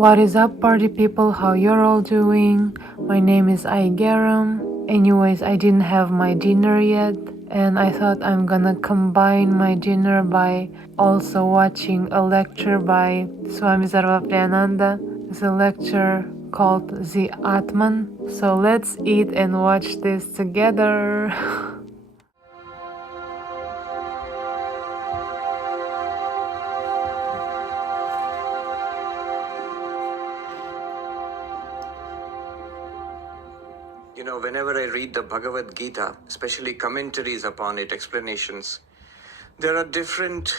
What is up, party people? How you're all doing? My name is Aigerim. Anyways, I didn't have my dinner yet, and I thought I'm gonna combine my dinner by also watching a lecture by Swami Sarvapriyananda. It's a lecture called The Atman. So let's eat and watch this together. You know, whenever I read the Bhagavad Gita, especially commentaries upon it, explanations, there are different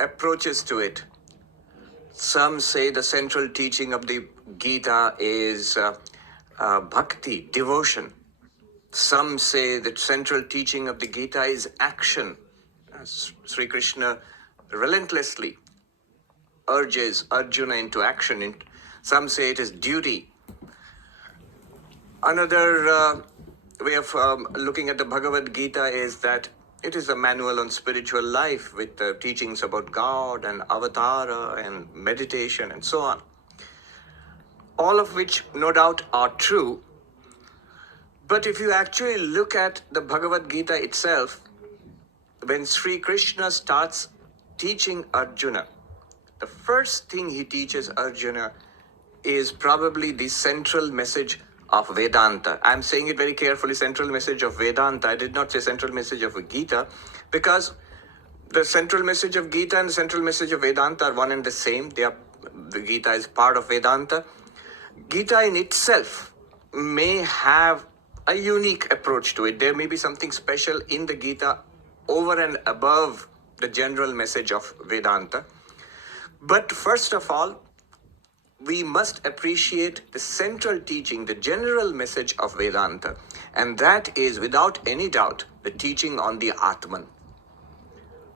approaches to it. Some say the central teaching of the Gita is bhakti, devotion. Some say the central teaching of the Gita is action. Sri Krishna relentlessly urges Arjuna into action. Some say it is duty. Another way of looking at the Bhagavad Gita is that it is a manual on spiritual life with teachings about God and avatara and meditation and so on. All of which no doubt are true. But if you actually look at the Bhagavad Gita itself, when Sri Krishna starts teaching Arjuna, the first thing he teaches Arjuna is probably the central message of Vedanta. I'm saying it very carefully, central message of Vedanta. I did not say central message of Gita, because the central message of Gita and the central message of Vedanta are one and the same. The Gita is part of Vedanta. Gita in itself may have a unique approach to it. There may be something special in the Gita over and above the general message of Vedanta. But first of all, we must appreciate the central teaching, the general message of Vedanta. And that is, without any doubt, the teaching on the Atman.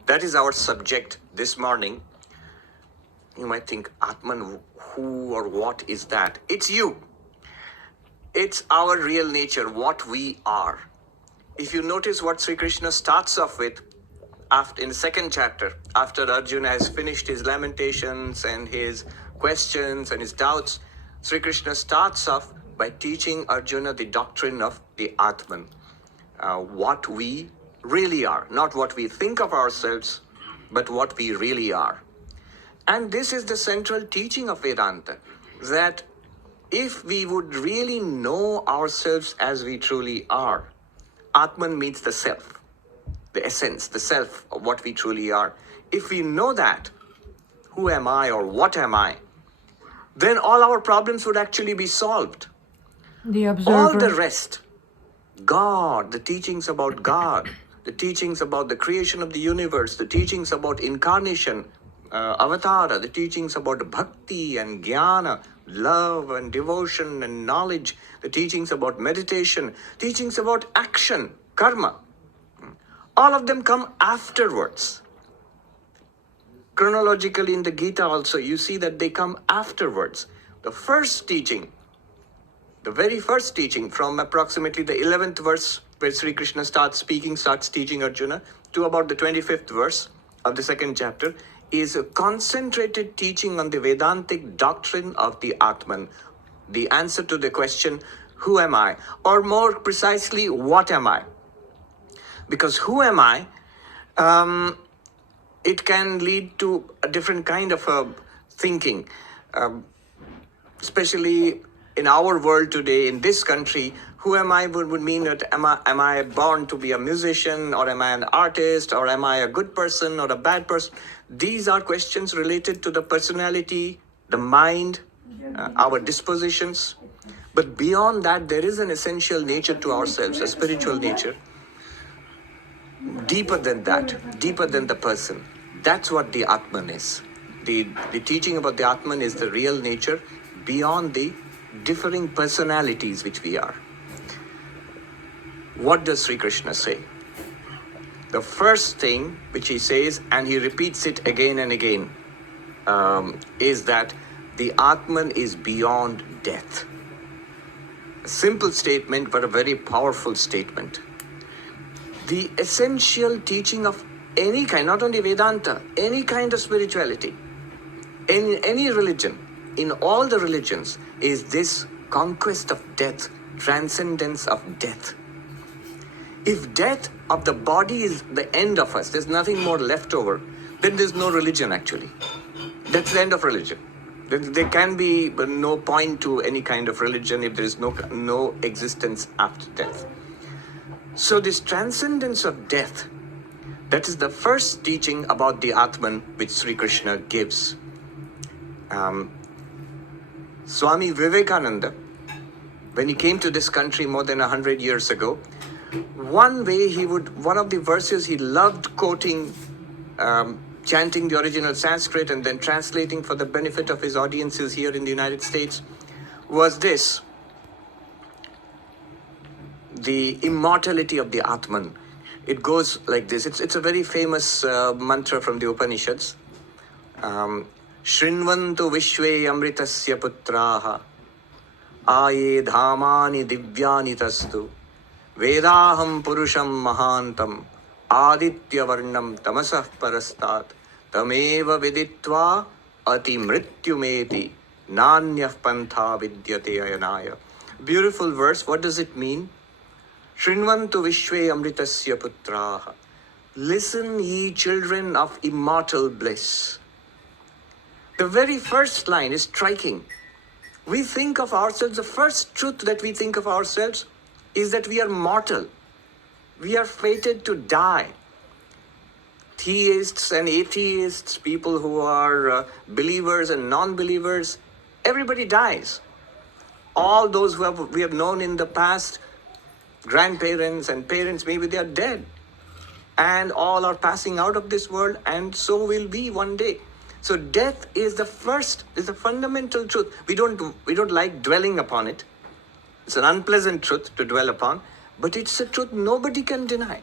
That is our subject this morning. You might think, Atman, who or what is that? It's you. It's our real nature, what we are. If you notice what Sri Krishna starts off with, in the second chapter, after Arjuna has finished his lamentations and his questions and his doubts, Sri Krishna starts off by teaching Arjuna the doctrine of the Atman, what we really are, not what we think of ourselves, but what we really are. And this is the central teaching of Vedanta, that if we would really know ourselves as we truly are, Atman means the self, the essence, the self of what we truly are. If we know that, who am I or what am I, then all our problems would actually be solved. All the rest, God, the teachings about God, the teachings about the creation of the universe, the teachings about incarnation, avatara, the teachings about bhakti and jnana, love and devotion and knowledge, the teachings about meditation, teachings about action, karma, all of them come afterwards. Chronologically in the Gita also, you see that they come afterwards. The first teaching, the very first teaching from approximately the 11th verse where Sri Krishna starts teaching Arjuna, to about the 25th verse of the second chapter, is a concentrated teaching on the Vedantic doctrine of the Atman. The answer to the question, who am I? Or more precisely, what am I? Because who am I? It can lead to a different kind of thinking, especially in our world today, in this country. Who am I would mean that am I born to be a musician, or am I an artist, or am I a good person or a bad person? These are questions related to the personality, the mind, our dispositions. But beyond that, there is an essential nature to ourselves, a spiritual nature. Deeper than that, deeper than the person. That's what the Atman is. The teaching about the Atman is the real nature beyond the differing personalities which we are. What does Sri Krishna say? The first thing which he says, and he repeats it again and again, is that the Atman is beyond death. A simple statement, but a very powerful statement. The essential teaching of any kind, not only Vedanta, any kind of spirituality, any religion, in all the religions is this conquest of death, transcendence of death. If death of the body is the end of us, there's nothing more left over, then there's no religion actually. That's the end of religion. There can be no point to any kind of religion if there is no existence after death. So this transcendence of death, that is the first teaching about the Atman which Sri Krishna gives. Swami Vivekananda, when he came to this country more than 100 years ago, one of the verses he loved quoting, chanting the original Sanskrit and then translating for the benefit of his audiences here in the United States, was this: the immortality of the Atman. It goes like this. It's a very famous mantra from the Upanishads. Shrinvantu vishve amritasya putraha aye dhamani divyani tastu vedaham purusham mahantam aditya varnam tamasah parastat tameva viditva ati mrityumeti nanyah pantha vidyate ayanaya. Beautiful verse. What does it mean? Shrinvantu vishve amritasya putraha. Listen, ye children of immortal bliss. The very first line is striking. We think of ourselves, the first truth that we think of ourselves is that we are mortal. We are fated to die. Theists and atheists, people who are believers and non-believers, everybody dies. All those we have known in the past, grandparents and parents, maybe they are dead. And all are passing out of this world, and so will we one day. So death is the fundamental truth. We don't like dwelling upon it. It's an unpleasant truth to dwell upon, but it's a truth nobody can deny.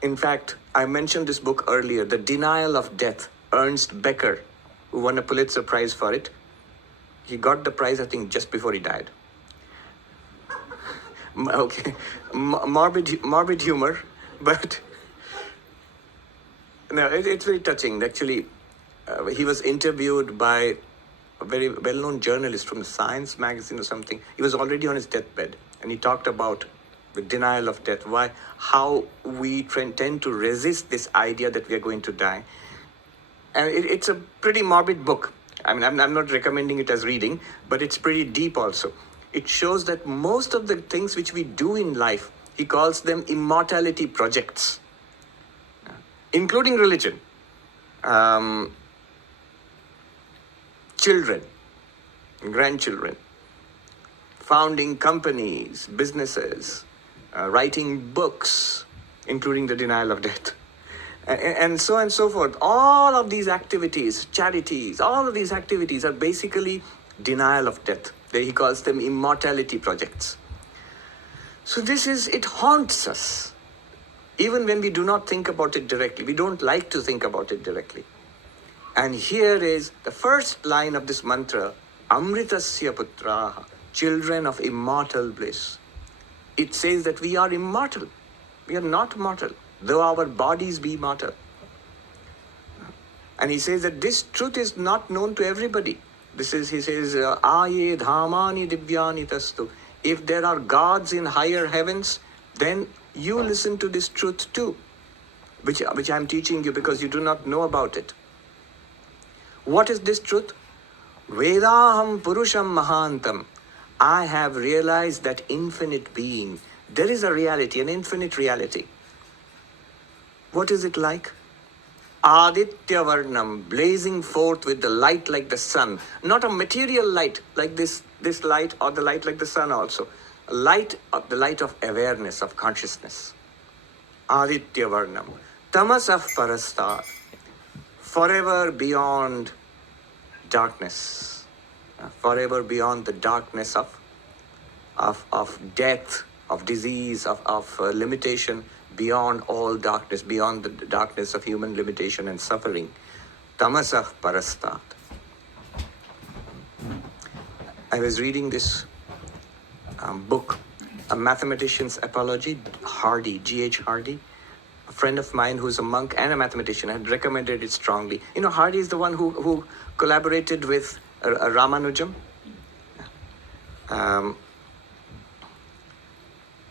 In fact, I mentioned this book earlier, The Denial of Death, Ernst Becker, who won a Pulitzer Prize for it. He got the prize, I think, just before he died. Okay, morbid humor, but no, it's very touching. Actually, he was interviewed by a very well-known journalist from the Science magazine or something. He was already on his deathbed, and he talked about the denial of death, how we tend to resist this idea that we are going to die. And it's a pretty morbid book. I mean, I'm not recommending it as reading, but it's pretty deep also. It shows that most of the things which we do in life, he calls them immortality projects, including religion, children, grandchildren, founding companies, businesses, writing books, including the denial of death, and so on and so forth. All of these activities, charities, all of these activities are basically denial of death. He calls them immortality projects. So it haunts us. Even when we do not think about it directly, we don't like to think about it directly. And here is the first line of this mantra, Amritasya putraha, children of immortal bliss. It says that we are immortal. We are not mortal, though our bodies be mortal. And he says that this truth is not known to everybody. He says, Aye dhamani divyani tastu. If there are gods in higher heavens, then you listen to this truth too, which I'm teaching you because you do not know about it. What is this truth? Vedaham purusham mahantam. I have realized that infinite being. There is a reality, an infinite reality. What is it like? Aditya Varnam, blazing forth with the light like the sun. Not a material light like this light, or the light like the sun also. The light of awareness, of consciousness. Aditya Varnam. Tamasah parastat. Forever beyond darkness. Forever beyond the darkness of death, of disease, of limitation. Beyond all darkness, beyond the darkness of human limitation and suffering. Tamasah parastat. I was reading this book, A Mathematician's Apology, Hardy, G.H. Hardy. A friend of mine who's a monk and a mathematician had recommended it strongly. Hardy is the one who collaborated with Ramanujam.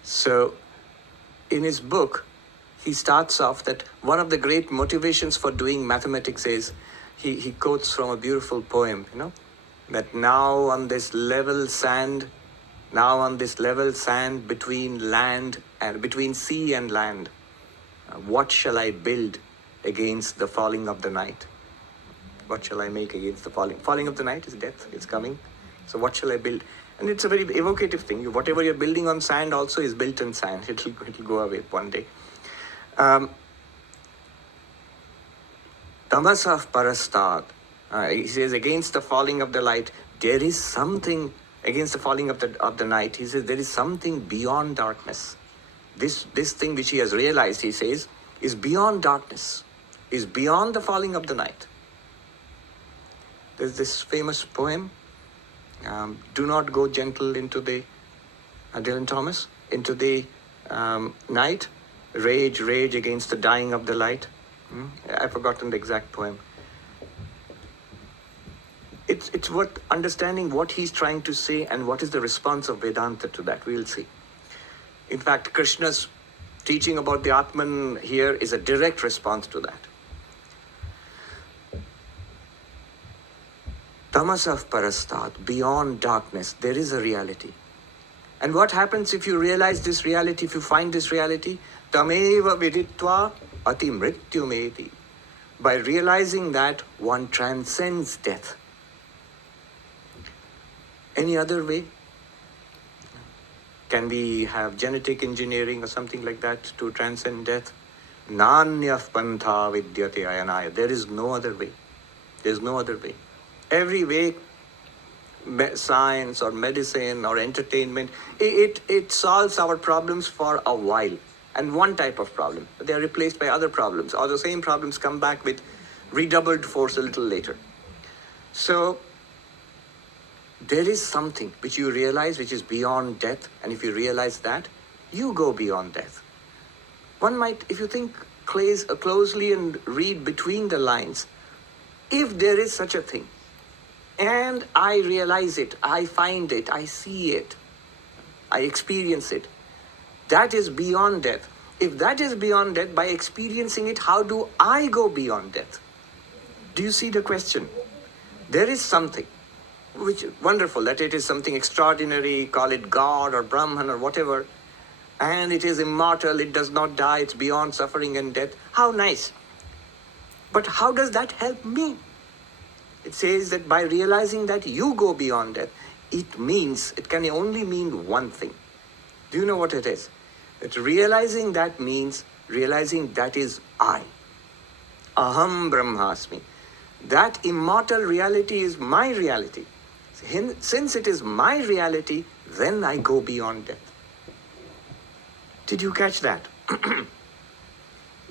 So in his book, he starts off that one of the great motivations for doing mathematics is, he quotes from a beautiful poem, that now on this level sand between sea and land, what shall I build against the falling of the night? What shall I make against the falling of the night? Is death, it's coming. So what shall I build? And it's a very evocative thing. Whatever you're building on sand also is built in sand. It'll go away one day. Tamasah parastat. He says, against the falling of the light, there is something, against the falling of the night, he says, there is something beyond darkness. This thing which he has realized, he says, is beyond darkness, is beyond the falling of the night. There's this famous poem, do not go gentle into the, Dylan Thomas, into the night, rage against the dying of the light. I've forgotten the exact poem. It's worth understanding what he's trying to say and what is the response of Vedanta to that. We'll see. In fact, Krishna's teaching about the Atman here is a direct response to that. Tamasah parastat, beyond darkness, there is a reality. And what happens if you realize this reality, if you find this reality? Tameva viditva ati mrityumeti. By realizing that, one transcends death. Any other way? Can we have genetic engineering or something like that to transcend death? Nanyah pantha vidyate ayanaya. There is no other way. There is no other way. Every way, science or medicine or entertainment, it solves our problems for a while. And one type of problem. They are replaced by other problems. Or the same problems come back with redoubled force a little later. So, there is something which you realize which is beyond death, and if you realize that, you go beyond death. One might, if you think closely and read between the lines, if there is such a thing, and I realize it, I find it, I see it, I experience it, that is beyond death. If that is beyond death, by experiencing it, how do I go beyond death? Do you see the question? There is something. Which wonderful that it is something extraordinary, call it God or Brahman or whatever, and it is immortal, it does not die, it's beyond suffering and death. How nice. But how does that help me? It says that by realizing that you go beyond death, it can only mean one thing. Do you know what it is? That realizing that means realizing that is I. Aham Brahmasmi. That immortal reality is my reality. Since it is my reality, then I go beyond death. Did you catch that?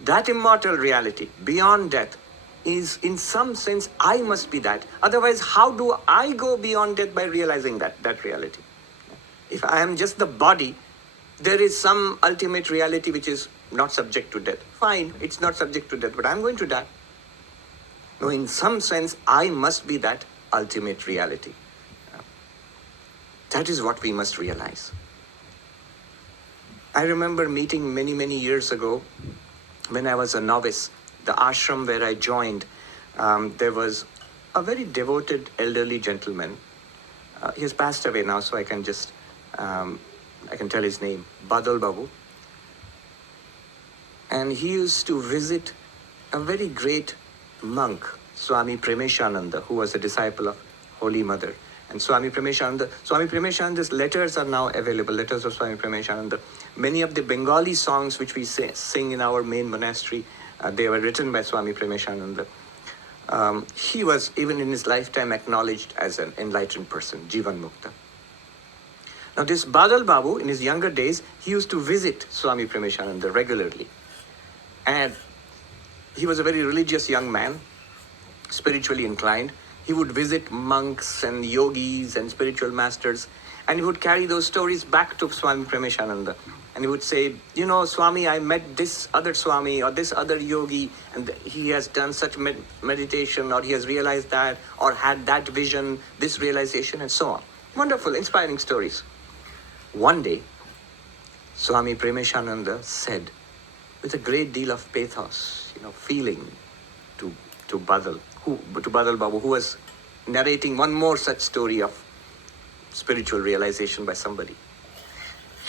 That immortal reality, beyond death, is in some sense, I must be that. Otherwise, how do I go beyond death by realizing that reality? If I am just the body, there is some ultimate reality which is not subject to death. Fine, it's not subject to death, but I'm going to die. No, in some sense, I must be that ultimate reality. That is what we must realize. I remember meeting many years ago when I was a novice, the ashram where I joined, there was a very devoted elderly gentleman. He has passed away now, so I can tell his name, Badal Babu. And he used to visit a very great monk, Swami Premeshananda, who was a disciple of Holy Mother. And Swami Premeshananda's letters are now available, letters of Swami Premeshananda. Many of the Bengali songs which we sing in our main monastery, they were written by Swami Premeshananda. He was, even in his lifetime, acknowledged as an enlightened person, Jivan Mukta. Now this Badal Babu, in his younger days, he used to visit Swami Premeshananda regularly. And he was a very religious young man, spiritually inclined. He would visit monks and yogis and spiritual masters, And he would carry those stories back to Swami Premishananda. And he would say, Swami, I met this other Swami or this other yogi, and he has done such meditation, or he has realized that, or had that vision, this realization, and so on. Wonderful, inspiring stories. One day, Swami Premishananda said, with a great deal of pathos, feeling, to Badal Babu, who was narrating one more such story of spiritual realization by somebody.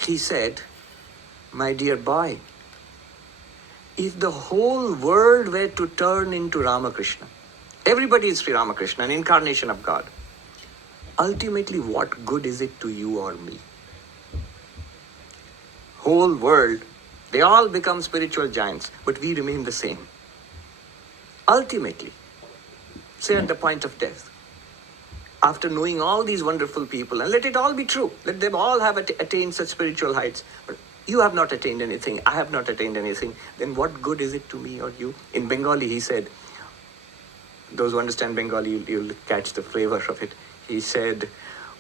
He said, my dear boy, if the whole world were to turn into Ramakrishna, everybody is Sri Ramakrishna, an incarnation of God, ultimately what good is it to you or me? Whole world, they all become spiritual giants, but we remain the same. Ultimately, say at the point of death, after knowing all these wonderful people, and let it all be true, let them all have attained such spiritual heights, but you have not attained anything, I have not attained anything, then what good is it to me or you? In Bengali, he said, those who understand Bengali, you'll catch the flavor of it. He said,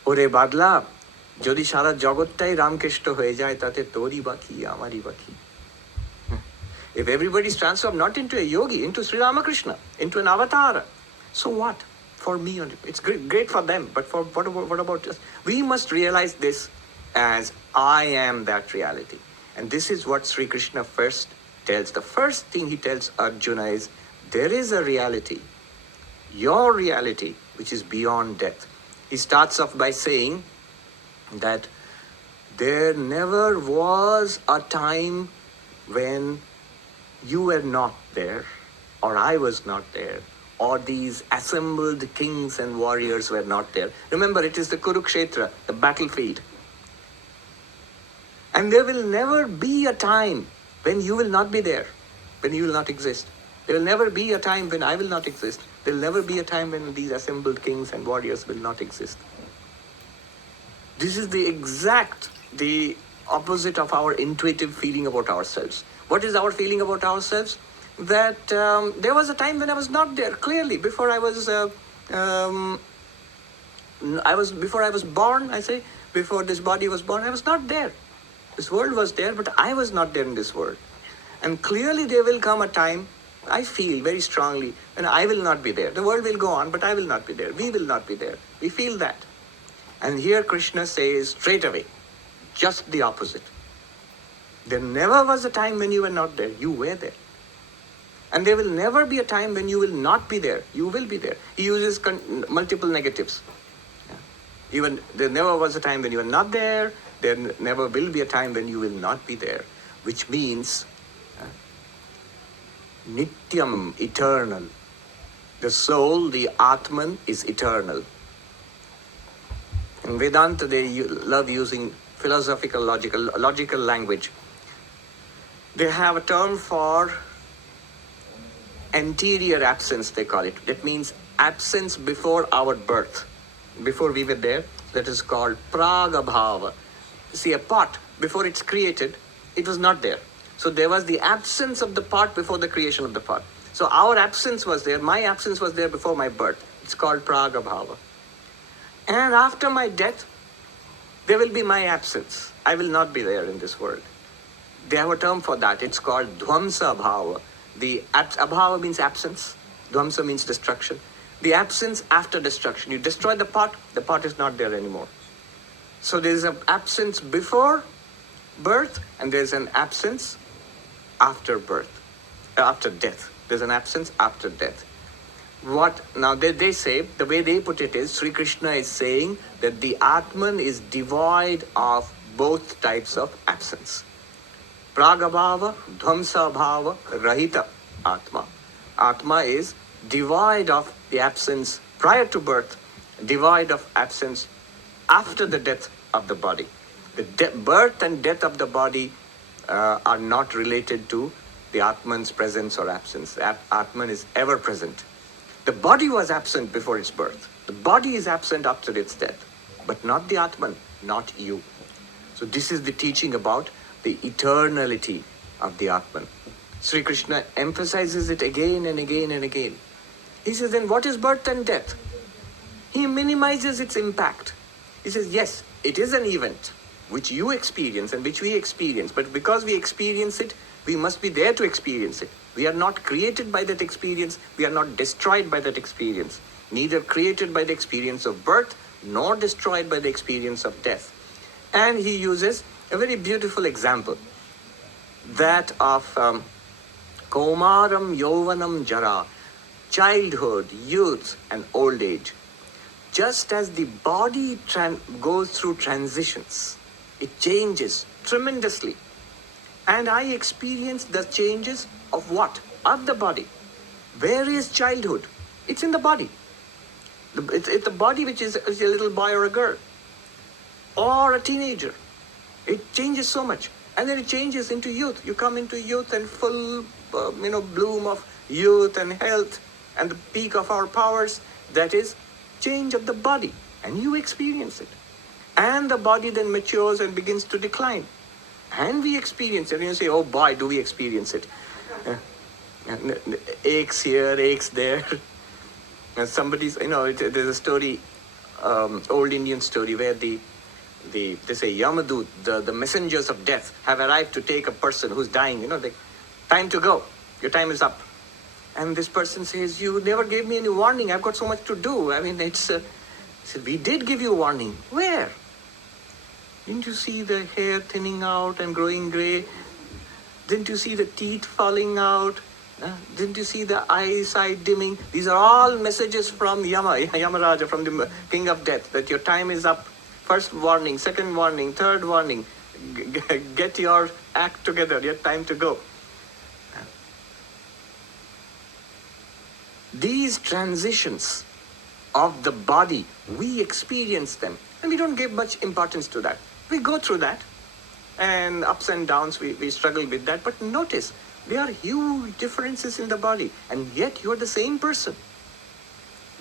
Ore Badla, যদি সারা জগৎটাই রামকৃষ্ণ হয়ে যায় তাতে তোরই বাকি আমারই বাকি. If everybody is transformed not into a yogi, into Sri Ramakrishna, into an avatar, so what? For me, it's great for them, but for what about us? We must realize this as I am that reality. And this is what Sri Krishna first tells. The first thing he tells Arjuna is, there is a reality, your reality, which is beyond death. He starts off by saying that there never was a time when you were not there, or I was not there, or these assembled kings and warriors were not there. Remember, it is the Kurukshetra, the battlefield. And there will never be a time when you will not be there, when you will not exist. There will never be a time when I will not exist. There will never be a time when these assembled kings and warriors will not exist. This is the opposite of our intuitive feeling about ourselves. What is our feeling about ourselves? That there was a time when I was not there. Clearly, before I was born, before this body was born, I was not there. This world was there, but I was not there in this world. And clearly there will come a time, I feel very strongly, when I will not be there. The world will go on, but I will not be there. We will not be there. We feel that. And here Krishna says straight away, just the opposite. There never was a time when you were not there. You were there. And there will never be a time when you will not be there. You will be there. He uses multiple negatives. Even there never was a time when you are not there. There never will be a time when you will not be there. Which means Nityam, eternal. The soul, the Atman, is eternal. In Vedanta, they love using philosophical, logical language. They have a term for anterior absence, they call it. That means absence before our birth. Before we were there, that is called pragabhava. See, a pot, before it's created, it was not there. So there was the absence of the pot before the creation of the pot. So our absence was there, my absence was there before my birth. It's called pragabhava. And after my death, there will be my absence. I will not be there in this world. They have a term for that. It's called dhvamsa bhava. The abhava means absence. Dhvamsa means destruction. The absence after destruction. You destroy the pot is not there anymore. So there's an absence before birth, and there's an absence after birth, after death. There's an absence after death. Now they say, the way they put it is, Sri Krishna is saying that the Atman is devoid of both types of absence. Pragabhava, dhvamsabhava, rahita Atma. Atma is devoid of the absence prior to birth, devoid of absence after the death of the body. The birth and death of the body are not related to the Atman's presence or absence. Atman is ever present. The body was absent before its birth. The body is absent after its death, but not the Atman, not you. So this is the teaching about the eternality of the Atman. Sri Krishna emphasizes it again and again and again. He says, then what is birth and death? He minimizes its impact. He says, yes, it is an event which you experience and which we experience, but because we experience it, we must be there to experience it. We are not created by that experience, we are not destroyed by that experience, neither created by the experience of birth, nor destroyed by the experience of death. And he uses a very beautiful example, that of Kaumaram Yauvanam Jara, childhood, youth, and old age. Just as the body goes through transitions, it changes tremendously. And I experience the changes of what? Of the body. Where is childhood? It's in the body. It's the body which is a little boy or a girl, or a teenager. It changes so much. And then it changes into youth. You come into youth and full, bloom of youth and health and the peak of our powers. That is change of the body. And you experience it. And the body then matures and begins to decline. And we experience it. And you say, oh boy, do we experience it. Aches here, aches there. And somebody's, there's a story, old Indian story, where they say Yamadut, the messengers of death, have arrived to take a person who's dying. Time to go. Your time is up. And this person says, you never gave me any warning. I've got so much to do. I mean, said, we did give you a warning. Where? Didn't you see the hair thinning out and growing gray? Didn't you see the teeth falling out? Didn't you see the eyesight dimming? These are all messages from Yamaraja, from the king of death, that your time is up. First warning, second warning, third warning. Get your act together. Your time to go. These transitions of the body, we experience them. And we don't give much importance to that. We go through that. And ups and downs, we struggle with that. But notice, there are huge differences in the body. And yet you're the same person.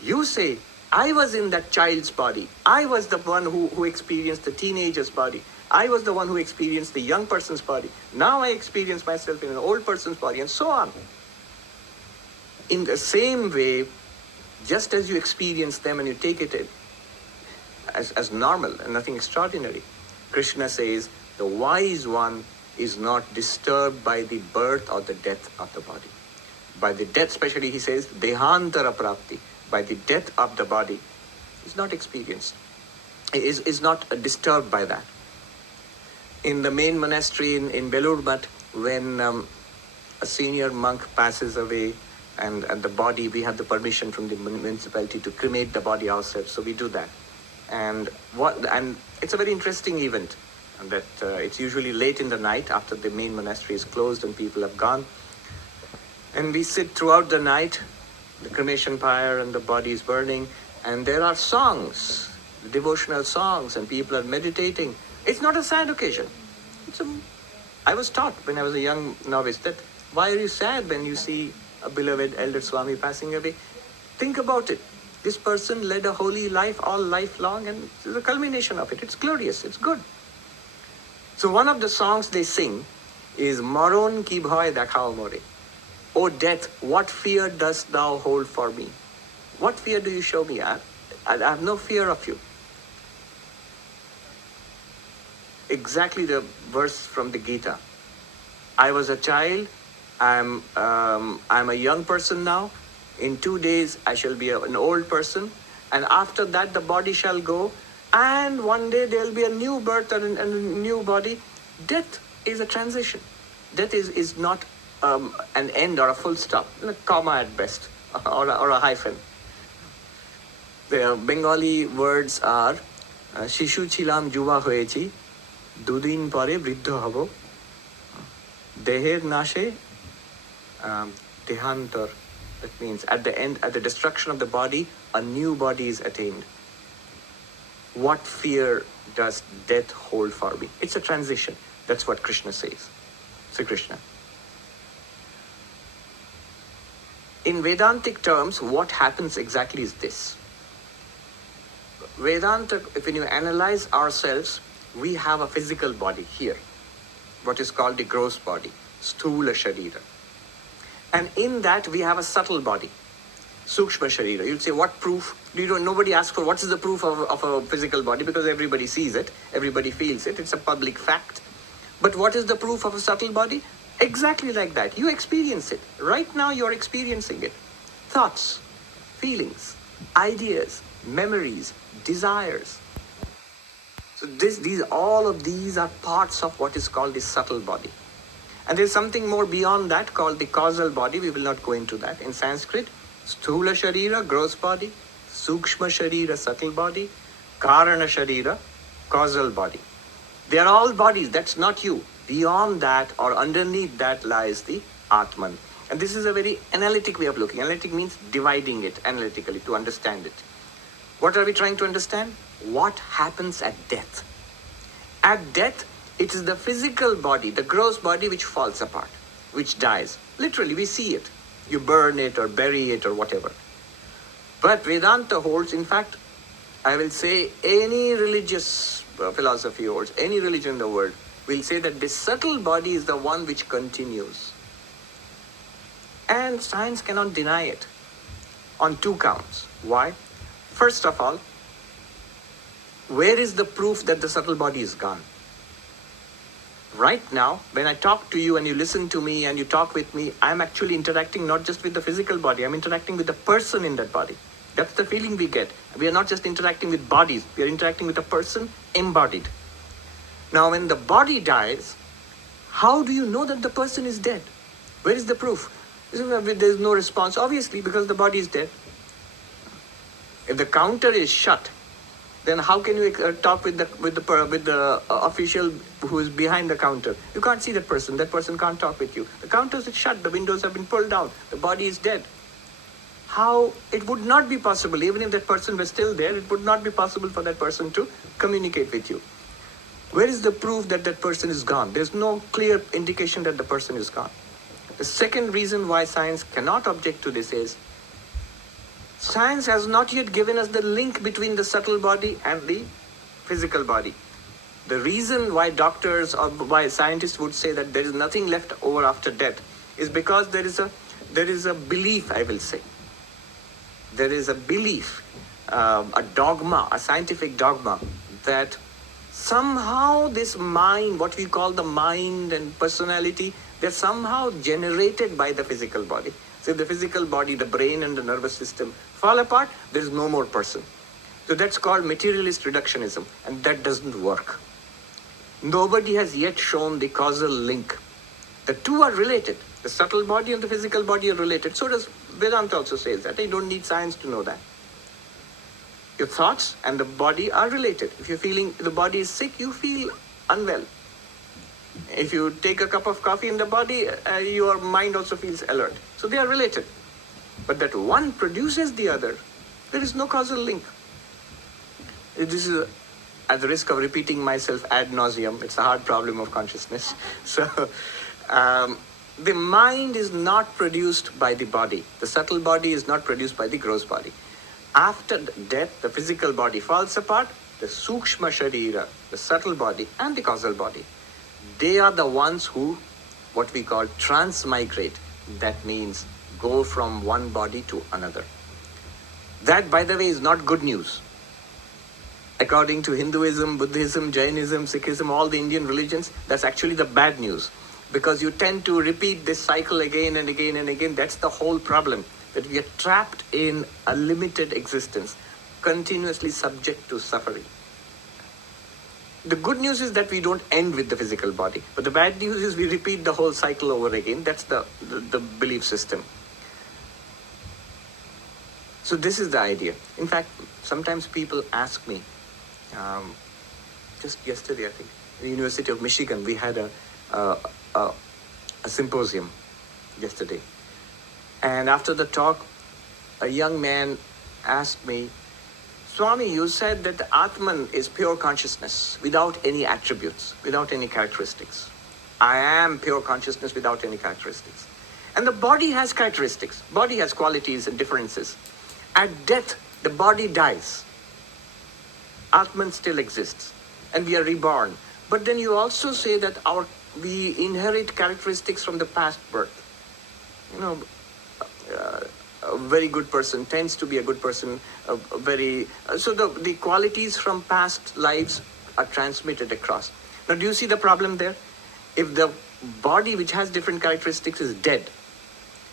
You say, I was in that child's body. I was the one who experienced the teenager's body. I was the one who experienced the young person's body. Now I experience myself in an old person's body, and so on. In the same way, just as you experience them and you take it as normal and nothing extraordinary, Krishna says, the wise one is not disturbed by the birth or the death of the body. By the death, especially, he says, dehantara prapti, by the death of the body, is not experienced, is not disturbed by that. In the main monastery in Belur Math, when a senior monk passes away, and the body, we have the permission from the municipality to cremate the body ourselves, so we do that. And it's a very interesting event, and that it's usually late in the night after the main monastery is closed and people have gone. And we sit throughout the night, the cremation pyre and the body is burning, and there are songs, devotional songs, and people are meditating. It's not a sad occasion. I was taught when I was a young novice that why are you sad when you see a beloved elder Swami passing away? Think about it. This person led a holy life all life long, and this is the culmination of it. It's glorious. It's good. So one of the songs they sing is Maron ki bhoy dekhao more. O death, what fear dost thou hold for me? What fear do you show me? I have no fear of you. Exactly the verse from the Gita. I was a child. I'm a young person now. In 2 days, I shall be an old person. And after that, the body shall go. And one day, there will be a new birth and a new body. Death is a transition. Death is not an end or a full stop, a comma at best, or a hyphen. The Bengali words are Shishu chilam juba hoyechi, dudin pore vriddho hobo, deher nashe dehantar. That means at the end, at the destruction of the body, a new body is attained. What fear does death hold for me? It's a transition. That's what Krishna says. Sri Krishna. In Vedantic terms, what happens exactly is this. Vedanta, when you analyze ourselves, we have a physical body here, what is called the gross body, sthula sharira. And in that we have a subtle body. Sukshma Sharira. You'll say, what proof? Nobody asks for what is the proof of a physical body, because everybody sees it, everybody feels it, it's a public fact. But what is the proof of a subtle body? Exactly like that. You experience it. Right now you're experiencing it. Thoughts, feelings, ideas, memories, desires. So all of these are parts of what is called the subtle body. And there's something more beyond that called the causal body. We will not go into that. In Sanskrit, Sthula Sharira, gross body, Sukshma Sharira, subtle body, Karana Sharira, causal body. They are all bodies, that's not you. Beyond that or underneath that lies the Atman. And this is a very analytic way of looking. Analytic means dividing it analytically to understand it. What are we trying to understand? What happens at death? At death, it is the physical body, the gross body, which falls apart, which dies. Literally, we see it. You burn it or bury it or whatever. But Vedanta holds, in fact, I will say any religious philosophy holds, any religion in the world will say that this subtle body is the one which continues. And science cannot deny it on two counts. Why? First of all, where is the proof that the subtle body is gone? Right now, when I talk to you and you listen to me and you talk with me, I'm actually interacting not just with the physical body, I'm interacting with the person in that body. That's the feeling we get. We are not just interacting with bodies, we are interacting with a person embodied. Now, when the body dies, how do you know that the person is dead? Where is the proof? There's no response, obviously, because the body is dead. If the counter is shut, then how can you talk with the official who is behind the counter? You can't see that person. That person can't talk with you. The counter is shut. The windows have been pulled down. The body is dead. How? It would not be possible, even if that person was still there, it would not be possible for that person to communicate with you. Where is the proof that that person is gone? There's no clear indication that the person is gone. The second reason why science cannot object to this is science has not yet given us the link between the subtle body and the physical body. The reason why doctors or why scientists would say that there is nothing left over after death is because there is a belief, I will say. There is a belief, a dogma, a scientific dogma, that somehow this mind, what we call the mind and personality, they're somehow generated by the physical body. So if the physical body, the brain and the nervous system fall apart, there is no more person. So that's called materialist reductionism, and that doesn't work. Nobody has yet shown the causal link. The two are related. The subtle body and the physical body are related. So does Vedanta also says that. You don't need science to know that. Your thoughts and the body are related. If you're feeling the body is sick, you feel unwell. If you take a cup of coffee in the body, your mind also feels alert. So they are related. But that one produces the other, there is no causal link. This is at the risk of repeating myself ad nauseum. It's a hard problem of consciousness. So the mind is not produced by the body. The subtle body is not produced by the gross body. After death, the physical body falls apart. The Sukshma Sharira, the subtle body and the causal body, they are the ones who, what we call transmigrate. That means go from one body to another. That, by the way, is not good news. According to Hinduism, Buddhism, Jainism, Sikhism, all the Indian religions, that's actually the bad news. Because you tend to repeat this cycle again and again and again. That's the whole problem, that we are trapped in a limited existence, continuously subject to suffering. The good news is that we don't end with the physical body. But the bad news is we repeat the whole cycle over again. That's the belief system. So this is the idea. In fact, sometimes people ask me, just yesterday I think, at the University of Michigan, we had a symposium yesterday. And after the talk, a young man asked me, Swami, you said that the Atman is pure consciousness without any attributes, without any characteristics. I am pure consciousness without any characteristics. And the body has characteristics. Body has qualities and differences. At death, the body dies. Atman still exists. And we are reborn. But then you also say that we inherit characteristics from the past birth. a very good person, tends to be a good person, so the qualities from past lives are transmitted across. Now, do you see the problem there? If the body which has different characteristics is dead,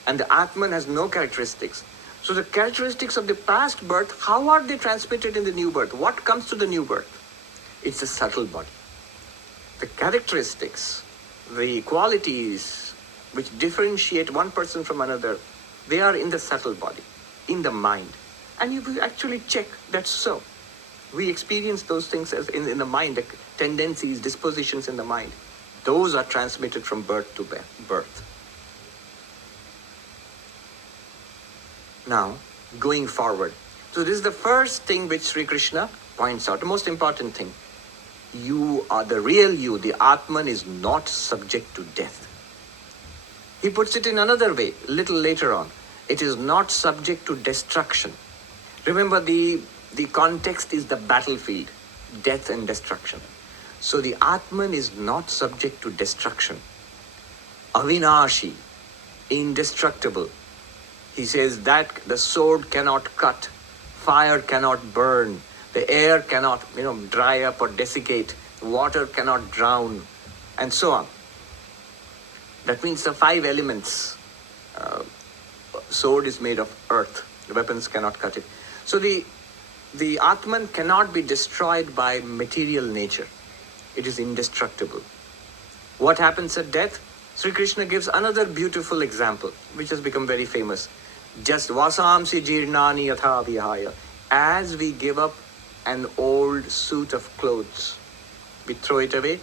and the Atman has no characteristics, so the characteristics of the past birth, how are they transmitted in the new birth? What comes to the new birth? It's a subtle body. The characteristics, the qualities which differentiate one person from another, they are in the subtle body, in the mind. And if you actually check, that's so. We experience those things as in the mind, the tendencies, dispositions in the mind. Those are transmitted from birth to birth. Now, going forward. So this is the first thing which Sri Krishna points out, the most important thing. You are the real you, the Atman is not subject to death. He puts it in another way, a little later on. It is not subject to destruction. Remember, the context is the battlefield, death and destruction. So the Atman is not subject to destruction. Avinashi, indestructible. He says that the sword cannot cut, fire cannot burn, the air cannot, dry up or desiccate, water cannot drown, and so on. That means the 5 elements. Sword is made of earth. The weapons cannot cut it. So the Atman cannot be destroyed by material nature. It is indestructible. What happens at death? Sri Krishna gives another beautiful example, which has become very famous. Just vasamsi jirnani yatha vihaya. As we give up an old suit of clothes, we throw it away,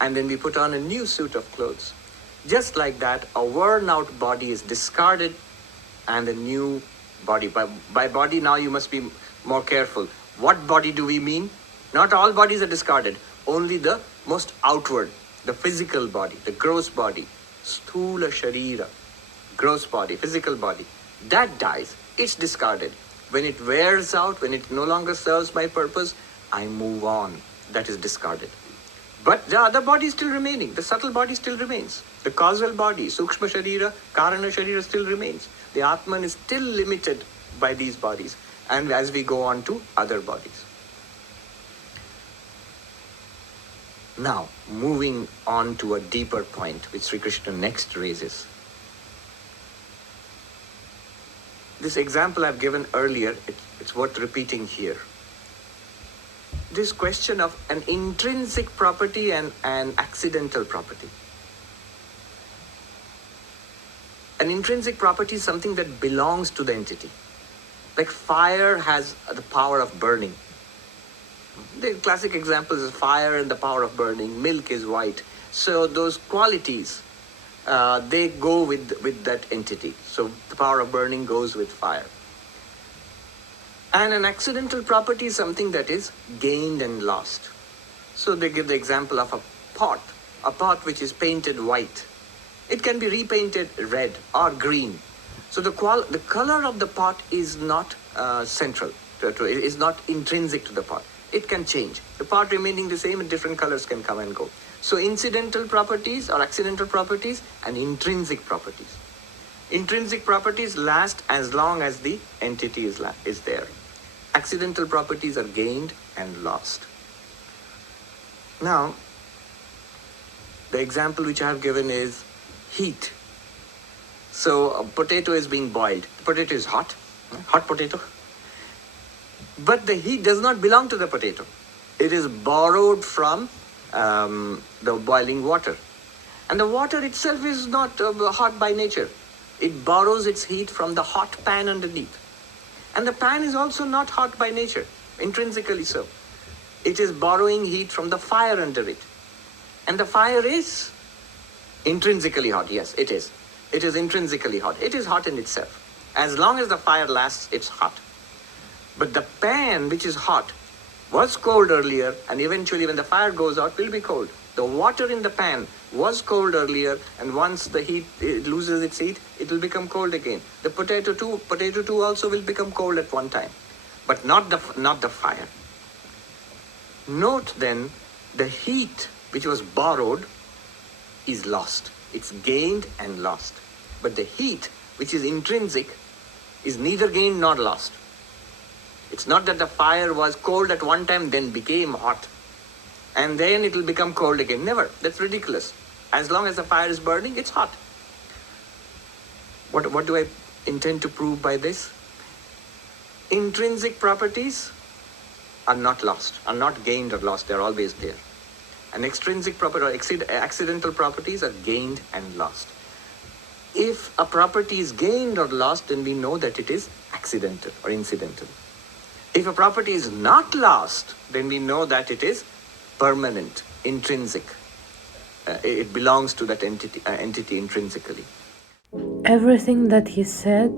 and then we put on a new suit of clothes. Just like that, a worn-out body is discarded, and a new body. By body, now you must be more careful. What body do we mean? Not all bodies are discarded. Only the most outward, the physical body, the gross body, sthula sharira, gross body, physical body, that dies. It's discarded. When it wears out, when it no longer serves my purpose, I move on. That is discarded. But the other body is still remaining. The subtle body still remains. The causal body, sukshma sharira, karana sharira still remains. The Atman is still limited by these bodies. And as we go on to other bodies. Now, moving on to a deeper point, which Sri Krishna next raises. This example I've given earlier, it's worth repeating here. This question of an intrinsic property and an accidental property. An intrinsic property is something that belongs to the entity. Like fire has the power of burning. The classic example is fire and the power of burning. Milk is white. So those qualities, they go with that entity. So the power of burning goes with fire. And an accidental property is something that is gained and lost. So they give the example of a pot which is painted white. It can be repainted red or green. So the color of the pot is not central, is not intrinsic to the pot. It can change. The pot remaining the same, different colors can come and go. So incidental properties or accidental properties and intrinsic properties. Intrinsic properties last as long as the entity is there. Accidental properties are gained and lost. Now, the example which I have given is heat. So a potato is being boiled. The potato is hot potato. But the heat does not belong to the potato. It is borrowed from the boiling water. And the water itself is not hot by nature. It borrows its heat from the hot pan underneath. And the pan is also not hot by nature, intrinsically so. It is borrowing heat from the fire under it. And the fire is intrinsically hot. Yes, it is. It is intrinsically hot. It is hot in itself. As long as the fire lasts, it's hot. But the pan, which is hot, was cold earlier, and eventually when the fire goes out, will be cold. The water in the pan was cold earlier, and once the heat it loses its heat, it will become cold again. The potato too also will become cold at one time, but not the fire. Note then, the heat which was borrowed is lost. It's gained and lost. But the heat which is intrinsic is neither gained nor lost. It's not that the fire was cold at one time, then became hot, and then it will become cold again. Never. That's ridiculous. As long as the fire is burning, it's hot. What do I intend to prove by this? Intrinsic properties are not lost, are not gained or lost. They're always there. And extrinsic property or accidental properties are gained and lost. If a property is gained or lost, then we know that it is accidental or incidental. If a property is not lost, then we know that it is permanent, intrinsic. It belongs to that entity intrinsically. Everything that he said,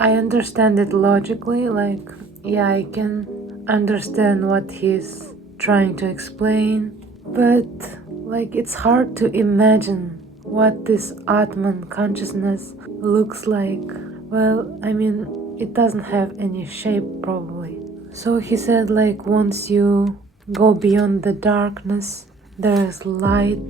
I understand it logically, like, yeah, I can understand what he's trying to explain, but, like, it's hard to imagine what this Atman consciousness looks like. Well, I mean, it doesn't have any shape, probably. So he said, like, once you go beyond the darkness, there is light.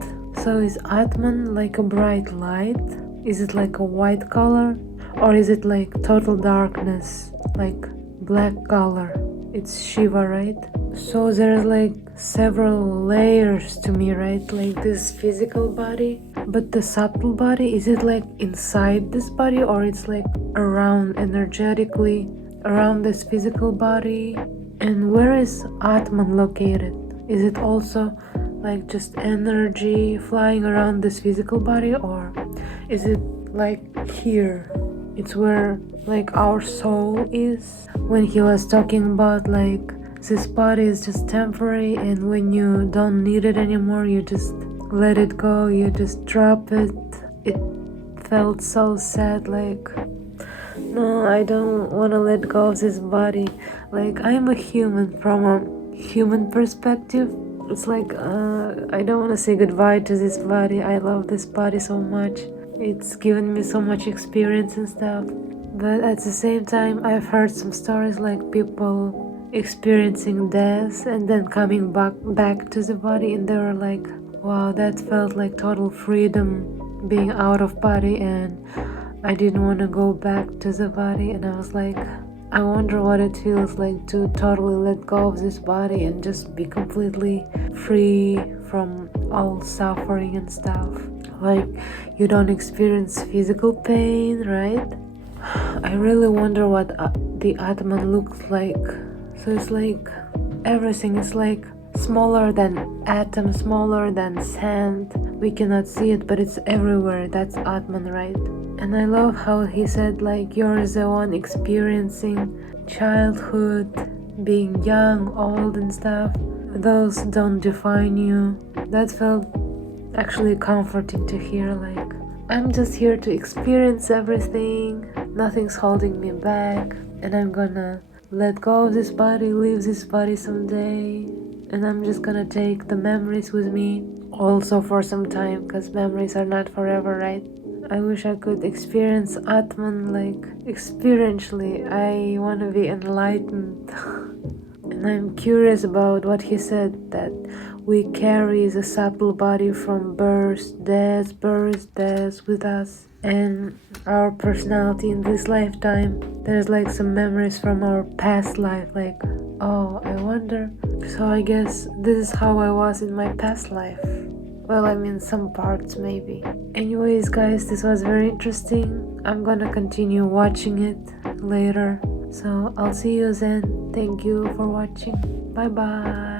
So is Atman like a bright light? Is it like a white color? Or is it like total darkness, like black color? It's Shiva, right? So there's like several layers to me, right? Like this physical body. But the subtle body, is it like inside this body, or it's like around, energetically around this physical body? And where is Atman located? Is it also like just energy flying around this physical body, or is it like here? It's where like our soul is. When he was talking about like this body is just temporary, and when you don't need it anymore, you just let it go, you just drop it. It felt so sad, like, no, I don't want to let go of this body. Like, I'm a human. From a human perspective, it's like, I don't want to say goodbye to this body. I love this body so much. It's given me so much experience and stuff. But at the same time, I've heard some stories like people experiencing death and then coming back to the body, and they were like, wow, that felt like total freedom, being out of body, and I didn't want to go back to the body. And I was like, I wonder what it feels like to totally let go of this body and just be completely free from all suffering and stuff. Like, you don't experience physical pain, right? I really wonder what the Atman looks like. So it's like everything is like smaller than atom, smaller than sand. We cannot see it, but it's everywhere. That's Atman, right? And I love how he said, like, you're the one experiencing childhood, being young, old and stuff. Those don't define you. That felt actually comforting to hear. Like, I'm just here to experience everything. Nothing's holding me back. And I'm gonna let go of this body, leave this body someday. And I'm just gonna take the memories with me also for some time, because memories are not forever, right? I wish I could experience Atman, like, experientially. I want to be enlightened. And I'm curious about what he said, that we carry the subtle body from birth, death with us. And our personality in this lifetime, there's like some memories from our past life, like, oh, I wonder. So I guess this is how I was in my past life. Well, I mean, some parts maybe. Anyways, guys, this was very interesting. I'm gonna continue watching it later. So I'll see you then. Thank you for watching. Bye bye.